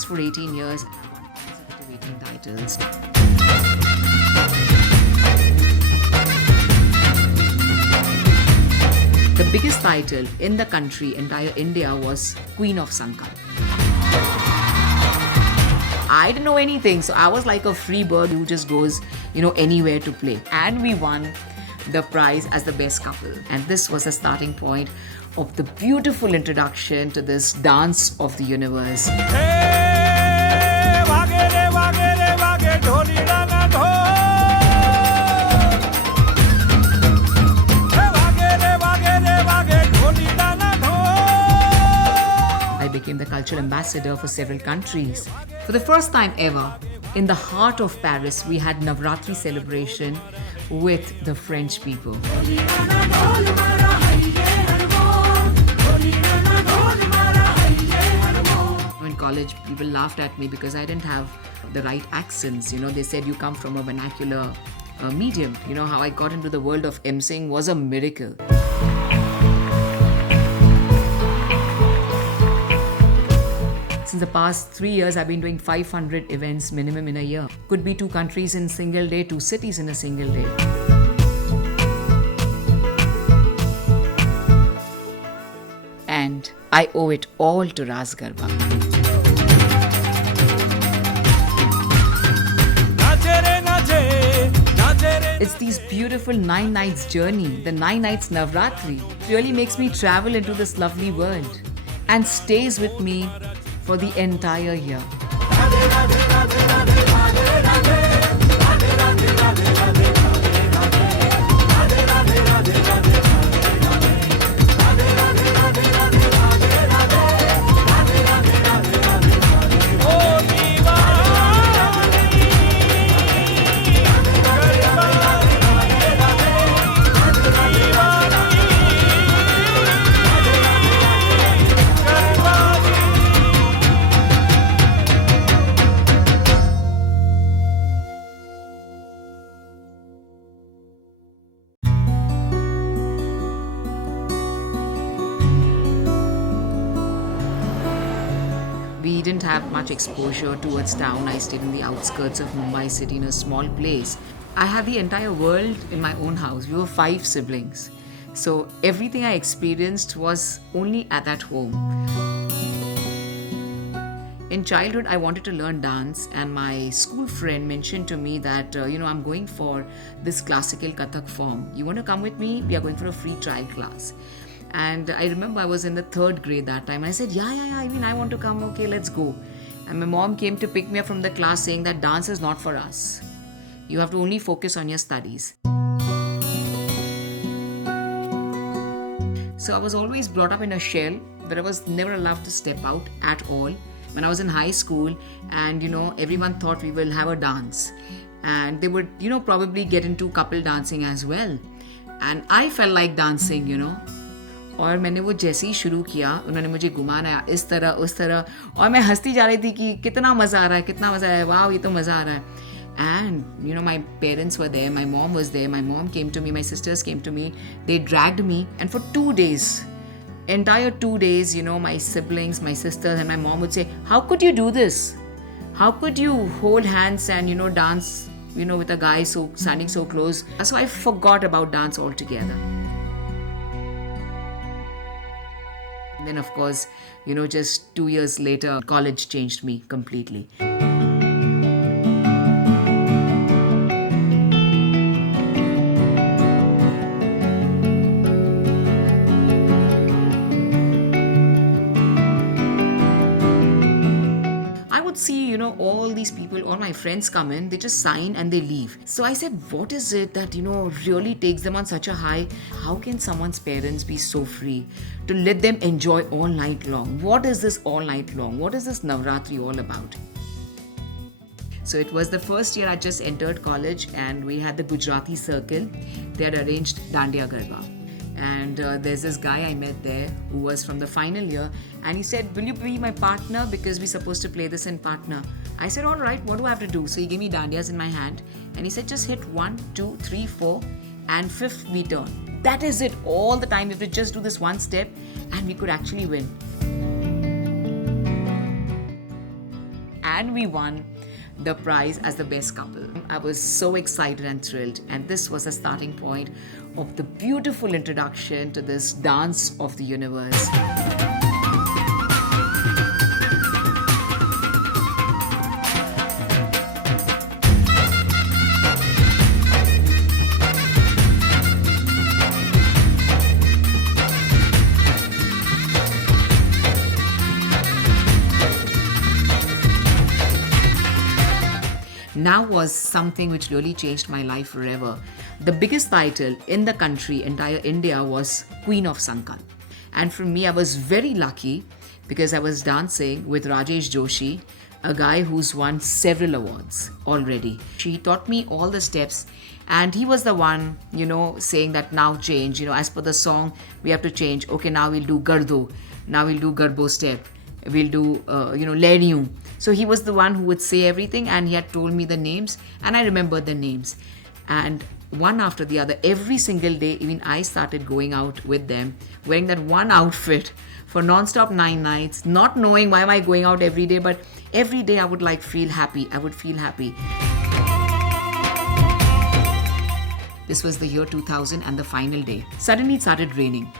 danced for 18 years. I won consecutive 18 titles. The biggest title in the country, entire India, was Queen of Sankalp. I didn't know anything, so I was like a free bird who just goes, anywhere to play. And we won the prize as the best couple. And this was the starting point of the beautiful introduction to this dance of the universe. I became the cultural ambassador for several countries. For the first time ever, in the heart of Paris, we had Navratri celebration with the French people. In college, people laughed at me because I didn't have the right accents. They said you come from a vernacular medium. How I got into the world of emceeing was a miracle. Since the past 3 years, I've been doing 500 events minimum in a year. Could be 2 countries in a single day, 2 cities in a single day. And I owe it all to Ras Garba. It's these beautiful 9 nights journey, the 9 nights Navratri. It really makes me travel into this lovely world and stays with me for the entire year. We didn't have much exposure towards town. I stayed in the outskirts of Mumbai city in a small place. I had the entire world in my own house. We were 5 siblings. So everything I experienced was only at that home. In childhood, I wanted to learn dance, and my school friend mentioned to me that, I'm going for this classical Kathak form. You want to come with me? We are going for a free trial class. And I remember I was in the 3rd grade that time. I said, I want to come. Okay, let's go. And my mom came to pick me up from the class saying that dance is not for us. You have to only focus on your studies. So I was always brought up in a shell, but I was never allowed to step out at all. When I was in high school, and everyone thought we will have a dance. And they would, probably get into couple dancing as well. And I felt like dancing, और मैंने वो जैसे ही शुरू किया, उन्होंने मुझे घुमाना इस तरह उस तरह, और मैं हंसती जा रही थी कि कितना मज़ा आ रहा है, वाह, ये तो मज़ा आ रहा है. And my parents were there, my mom was there, my mom came to me, my sisters came to me, they dragged me, and for 2 days, entire 2 days, my siblings, my sisters and my mom would say, how could you do this? How could you hold hands and dance, with a guy standing so close? So I forgot about dance altogether. And then, of course, just 2 years later, college changed me completely. I would see, all these people, all my friends come in, they just sign and they leave. So I said, what is it that, really takes them on such a high? How can someone's parents be so free to let them enjoy all night long? What is this all night long? What is this Navratri all about? So it was the first year I just entered college, and we had the Gujarati circle. They had arranged Dandiya Garba. And there's this guy I met there who was from the final year, and he said, will you be my partner, because we're supposed to play this in partner? I said, all right, what do I have to do? So he gave me dandiyas in my hand, and he said, just hit 1, 2, 3, 4 and 5th we turn. That is it all the time. You have to just do this one step, and we could actually win. and we won the prize as the best couple. I was so excited and thrilled, and this was the starting point of the beautiful introduction to this dance of the universe. Now was something which really changed my life forever. The biggest title in the country, entire India, was Queen of Sankalp. And for me, I was very lucky because I was dancing with Rajesh Joshi, a guy who's won several awards already. She taught me all the steps, and he was the one, saying that now change, as per the song, we have to change. Okay, now we'll do Gardo, now we'll do Garbo step. We'll do, Leniu. So he was the one who would say everything, and he had told me the names, and I remembered the names. And one after the other, every single day, even I started going out with them, wearing that one outfit for non-stop 9 nights, not knowing why am I going out every day, but every day I would feel happy. I would feel happy. This was the year 2000 and the final day. Suddenly it started raining.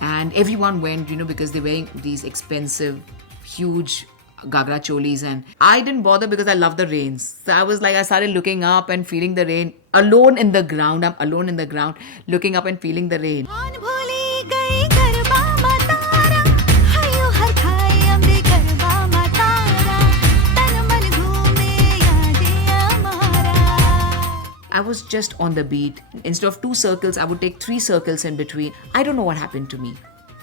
And everyone went, because they're wearing these expensive, huge Gagra cholis. And I didn't bother because I love the rains. So I started looking up and feeling the rain. Alone in the ground. I'm alone in the ground, looking up and feeling the rain. I was just on the beat. Instead of 2 circles, I would take 3 circles in between. I don't know what happened to me.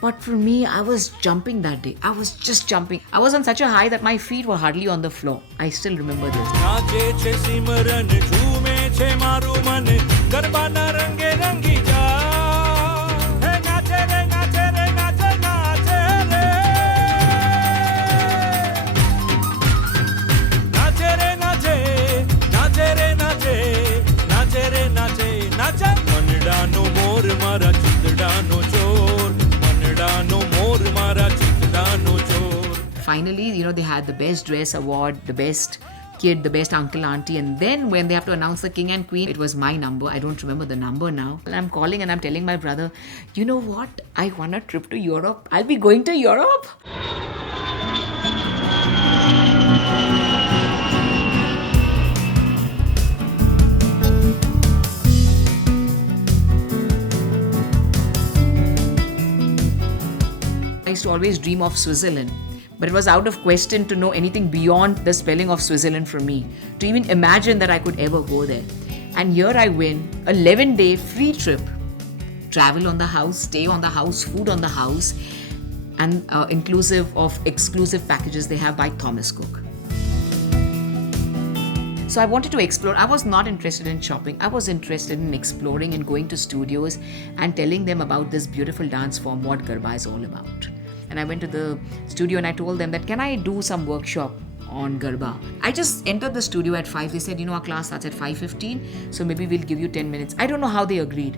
But for me, I was jumping that day. I was just jumping. I was on such a high that my feet were hardly on the floor. I still remember this. Finally, they had the best dress award, the best kid, the best uncle, auntie, and then when they have to announce the king and queen, it was my number. I don't remember the number now. I'm calling and I'm telling my brother, you know what? I won a trip to Europe. I'll be going to Europe. I used to always dream of Switzerland. But it was out of question to know anything beyond the spelling of Switzerland for me, to even imagine that I could ever go there. And here I win, 11-day free trip, travel on the house, stay on the house, food on the house, and inclusive of exclusive packages they have by Thomas Cook. So I wanted to explore. I was not interested in shopping. I was interested in exploring and going to studios and telling them about this beautiful dance form, what Garba is all about. And I went to the studio and I told them that, can I do some workshop on Garba? I just entered the studio at 5. They said, our class starts at 5:15, so maybe we'll give you 10 minutes. I don't know how they agreed.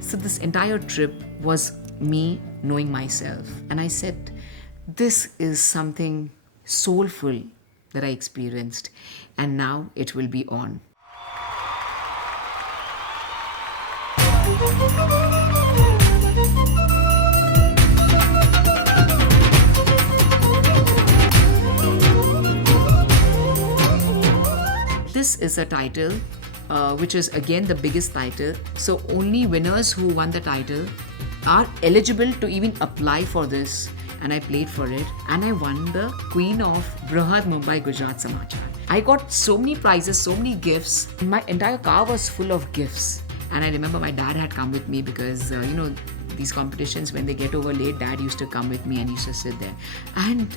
So this entire trip was me knowing myself. And I said, this is something soulful that I experienced. And now it will be on. This is a title which is again the biggest title. So only winners who won the title are eligible to even apply for this. And I played for it and I won the Queen of Brihad Mumbai Gujarat Samachar. I got so many prizes, so many gifts. My entire car was full of gifts. And I remember my dad had come with me because, these competitions, when they get over late, dad used to come with me and used to sit there. And,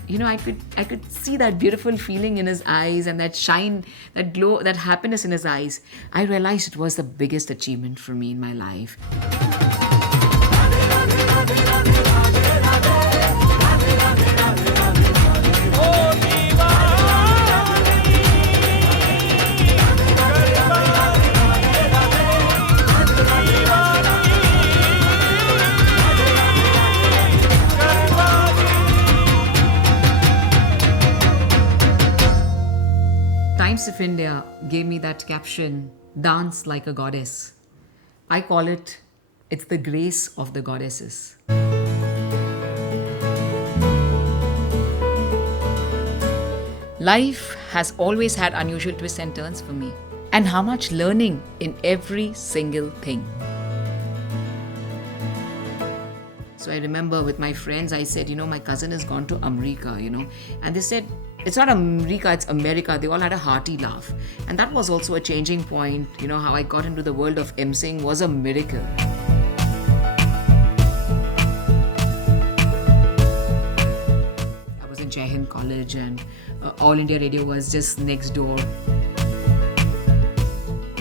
I could see that beautiful feeling in his eyes and that shine, that glow, that happiness in his eyes. I realized it was the biggest achievement for me in my life. of India gave me that caption, dance like a goddess. I call it's the grace of the goddesses. Life has always had unusual twists and turns for me, and how much learning in every single thing. So I remember with my friends, I said, my cousin has gone to America, and they said, it's not America, it's America. They all had a hearty laugh. And that was also a changing point. How I got into the world of emceeing was a miracle. I was in Jai Hind College and All India Radio was just next door.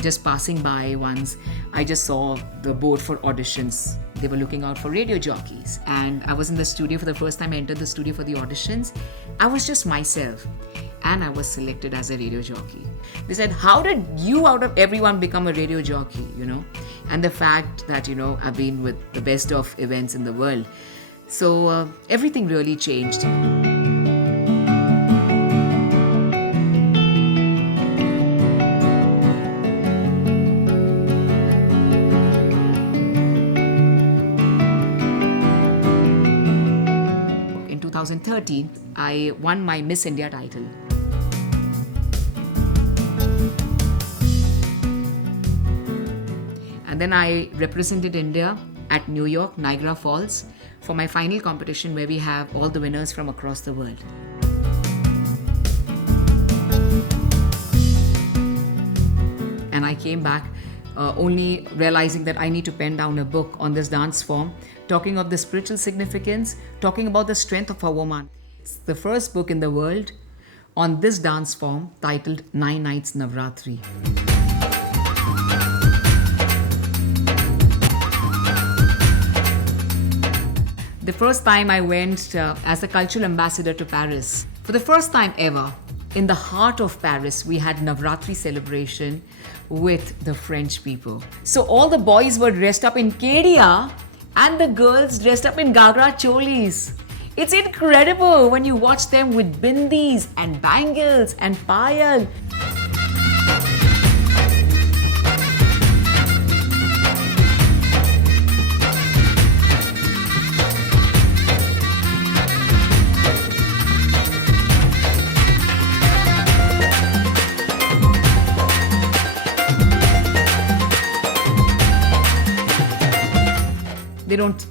Just passing by once, I just saw the board for auditions. They were looking out for radio jockeys. And I was in the studio for the first time. I entered the studio for the auditions. I was just myself. And I was selected as a radio jockey. They said, how did you out of everyone become a radio jockey, And the fact that, I've been with the best of events in the world. So everything really changed. In 2013, I won my Miss India title. And then I represented India at New York, Niagara Falls, for my final competition where we have all the winners from across the world. And I came back only realizing that I need to pen down a book on this dance form, talking of the spiritual significance, talking about the strength of a woman. It's the first book in the world on this dance form titled 9 Nights Navratri. The first time I went as a cultural ambassador to Paris. For the first time ever, in the heart of Paris, we had Navratri celebration with the French people. So all the boys were dressed up in kedia and the girls dressed up in Gagra cholis. It's incredible when you watch them with bindis and bangles and payal.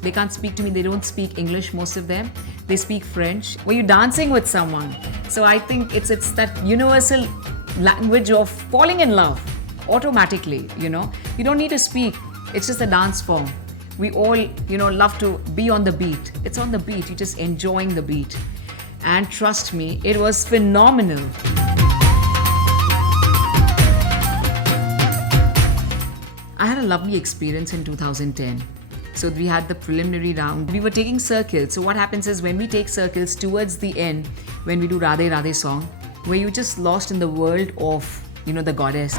They can't speak to me, they don't speak English, most of them. They speak French. Were you dancing with someone? So I think it's that universal language of falling in love automatically, You don't need to speak. It's just a dance form. We all, love to be on the beat. It's on the beat, you're just enjoying the beat. And trust me, it was phenomenal. I had a lovely experience in 2010. So we had the preliminary round. We were taking circles. So what happens is when we take circles towards the end, when we do Radhe Radhe song, where you're just lost in the world of, the goddess.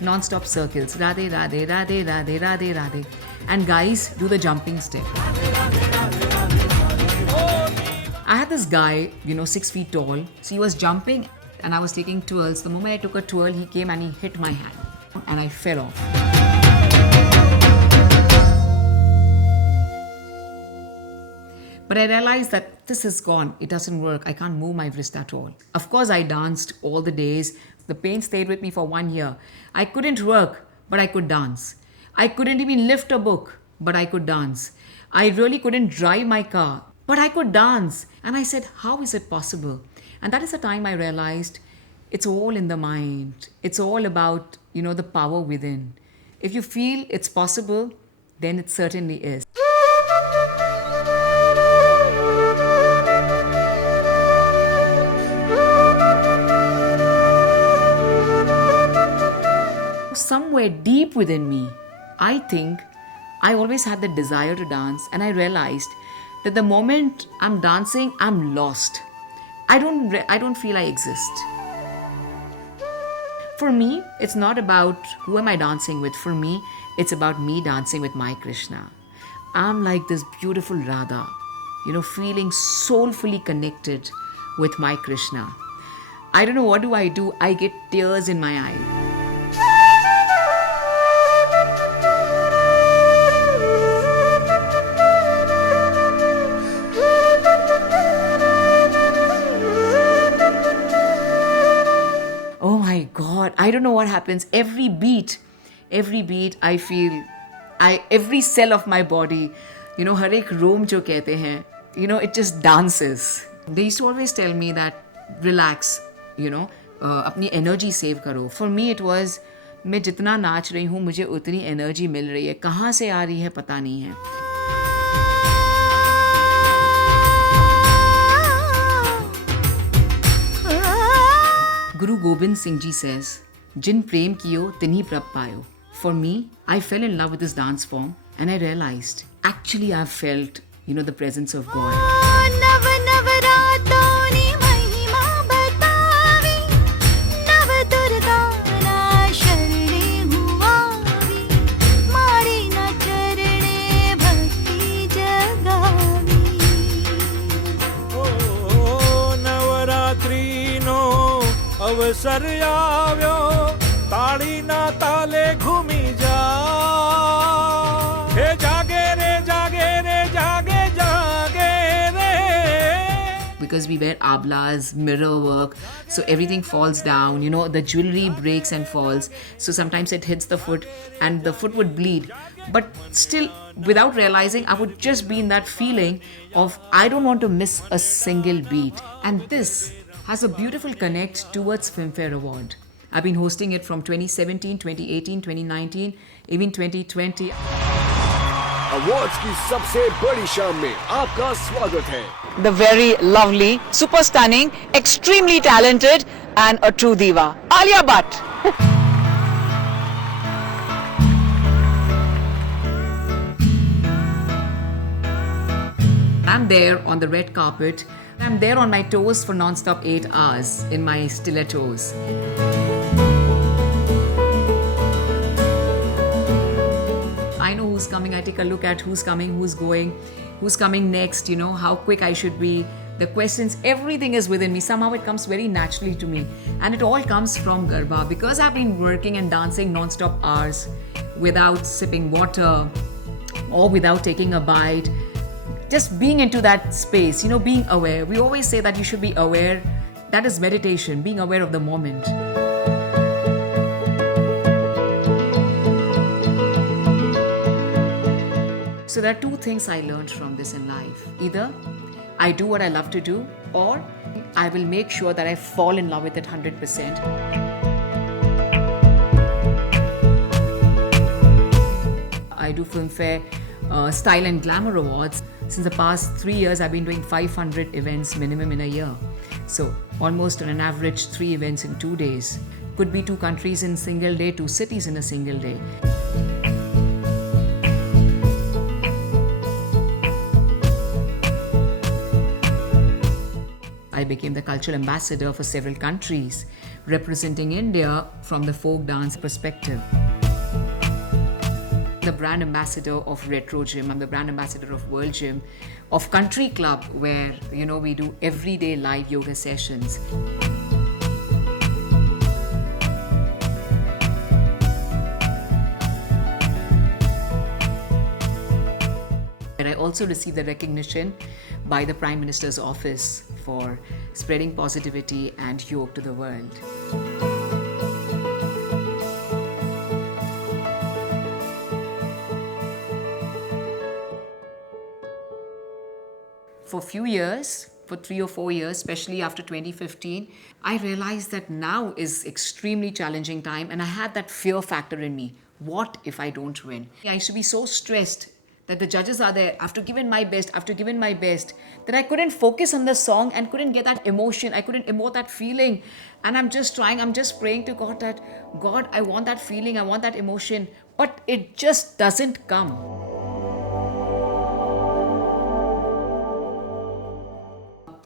Non-stop circles. Radhe Radhe, Radhe Radhe, Radhe Radhe. And guys do the jumping step. I had this guy, 6 feet tall. So he was jumping and I was taking twirls. The moment I took a twirl, he came and he hit my hand and I fell off. But I realized that this is gone. It doesn't work. I can't move my wrist at all. Of course, I danced all the days. The pain stayed with me for 1 year. I couldn't work, but I could dance. I couldn't even lift a book, but I could dance. I really couldn't drive my car, but I could dance. And I said, how is it possible? And that is the time I realized it's all in the mind. It's all about, the power within. If you feel it's possible, then it certainly is. Somewhere deep within me, I think I always had the desire to dance, and I realized that the moment I'm dancing, I'm lost. I don't feel I exist. For me, it's not about who am I dancing with. For me, it's about me dancing with my Krishna. I'm like this beautiful Radha, feeling soulfully connected with my Krishna. I don't know what do. I get tears in my eyes. Oh my God, I don't know what happens. Every beat, I feel, every cell of my body, हर एक रोम जो कहते हैं, it just dances. They used to always tell me that relax, अपनी energy save करो. For me it was, मैं जितना नाच रही हूँ मुझे उतनी एनर्जी मिल रही है. कहाँ से आ रही है पता नहीं है. Guru Gobind Singh Ji says, "Jin prem kiyo, tinhi prab payo." For me, I fell in love with this dance form and I realized, actually I've felt, the presence of God. અવસર આવ્યો તાળીના તાલે ઘૂમી જા હે જાગે રે જાગે રે જાગે જાગે રે. Because we wear ablas, mirror work, so everything falls down, the jewelry breaks and falls, so sometimes it hits the foot and the foot would bleed. But still, without realizing, I would just be in that feeling of I don't want to miss a single beat. And this has a beautiful connect towards Filmfare Award. I've been hosting it from 2017, 2018, 2019, even 2020. Awards की सबसे बड़ी शाम में आपका स्वागत है. The very lovely, super stunning, extremely talented and a true diva, Alia Bhatt. I'm there on the red carpet. I'm there on my toes for non-stop 8 hours in my stilettos. I know who's coming. I take a look at who's coming, who's going, who's coming next, how quick I should be. The questions, everything is within me. Somehow it comes very naturally to me. And it all comes from Garba. Because I've been working and dancing non-stop hours without sipping water or without taking a bite. Just being into that space, being aware. We always say that you should be aware. That is meditation, being aware of the moment. So there are two things I learned from this in life. Either I do what I love to do, or I will make sure that I fall in love with it 100%. I do Filmfare Style and Glamour Awards. Since the past 3 years, I've been doing 500 events minimum in a year. So almost on an average 3 events in 2 days. Could be 2 countries in a single day, 2 cities in a single day. I became the cultural ambassador for several countries, representing India from the folk dance perspective. The brand ambassador of Retro Gym, I'm the brand ambassador of World Gym, of Country Club, where we do everyday live yoga sessions. And I also received the recognition by the Prime Minister's office for spreading positivity and yoga to the world. For a few years, for 3 or 4 years, especially after 2015, I realized that now is extremely challenging time and I had that fear factor in me. What if I don't win? I used to be so stressed that the judges are there. After given my best, that I couldn't focus on the song and couldn't get that emotion. I couldn't emote that feeling. And I'm just praying to God that, God, I want that feeling, I want that emotion, but it just doesn't come.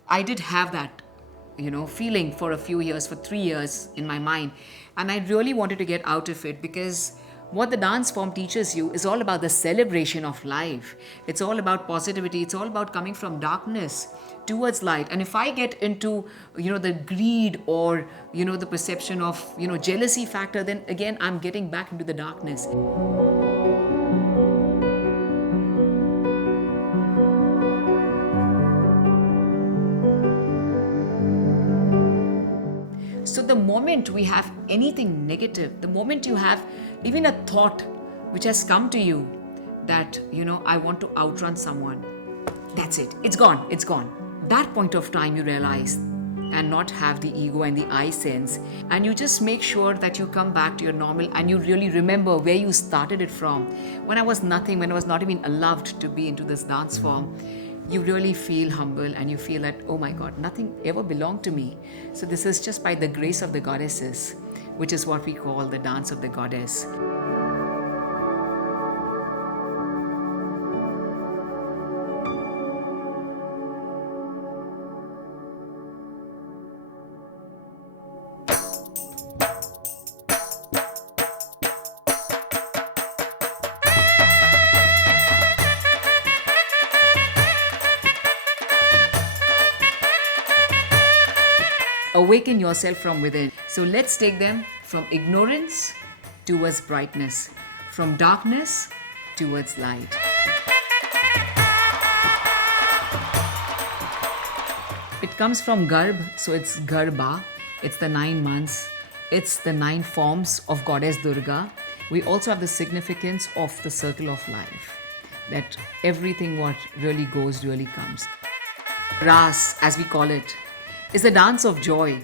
I did have that, feeling for a few years, for 3 years in my mind. And I really wanted to get out of it because What the dance form teaches you is all about the celebration of life. It's all about positivity. It's all about coming from darkness towards light. And if I get into, the greed or, the perception of, jealousy factor, then again, I'm getting back into the darkness. So the moment we have anything negative, the moment you have even a thought which has come to you that, I want to outrun someone, that's it. It's gone. It's gone. That point of time you realize and not have the ego and the I sense, and you just make sure that you come back to your normal and you really remember where you started it from. When I was nothing, when I was not even allowed to be into this dance form, you really feel humble and you feel that, oh my God, nothing ever belonged to me. So this is just by the grace of the goddesses, which is what we call the dance of the goddess. Awaken yourself from within. So let's take them from ignorance towards brightness, from darkness towards light. It comes from Garb, so it's Garba. It's the 9 months. It's the 9 forms of Goddess Durga. We also have the significance of the circle of life, that everything what really goes really comes. Ras, as we call it, is the dance of joy,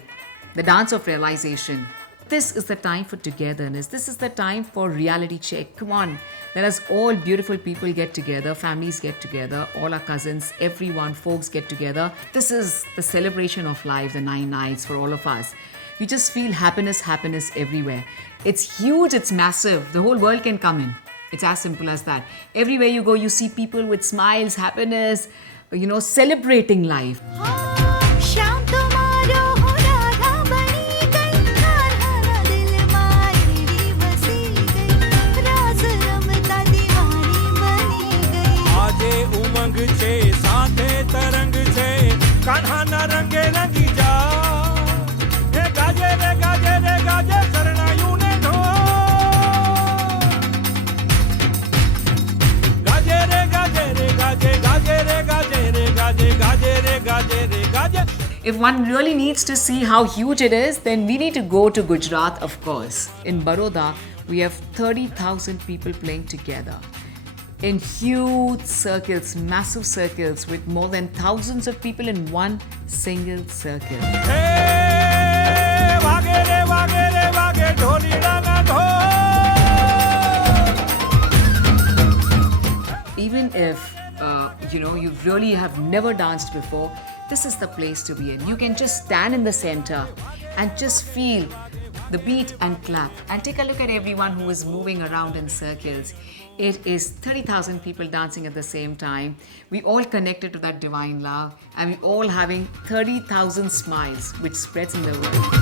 the dance of realization. This is the time for togetherness. This is the time for reality check. Come on, let us all beautiful people get together, families get together, all our cousins, everyone, folks get together. This is the celebration of life, the 9 nights for all of us. You just feel happiness everywhere. It's huge, it's massive. The whole world can come in. It's as simple as that. Everywhere you go, you see people with smiles, happiness, celebrating life. If one really needs to see how huge it is, then we need to go to Gujarat, of course. In Baroda, we have 30,000 people playing together in huge circles, massive circles, with more than thousands of people in one single circle. Even if you really have never danced before, this is the place to be in. You can just stand in the center and just feel the beat and clap, and take a look at everyone who is moving around in circles. It is 30,000 people dancing at the same time. We all connected to that divine love, and we all having 30,000 smiles which spreads in the world.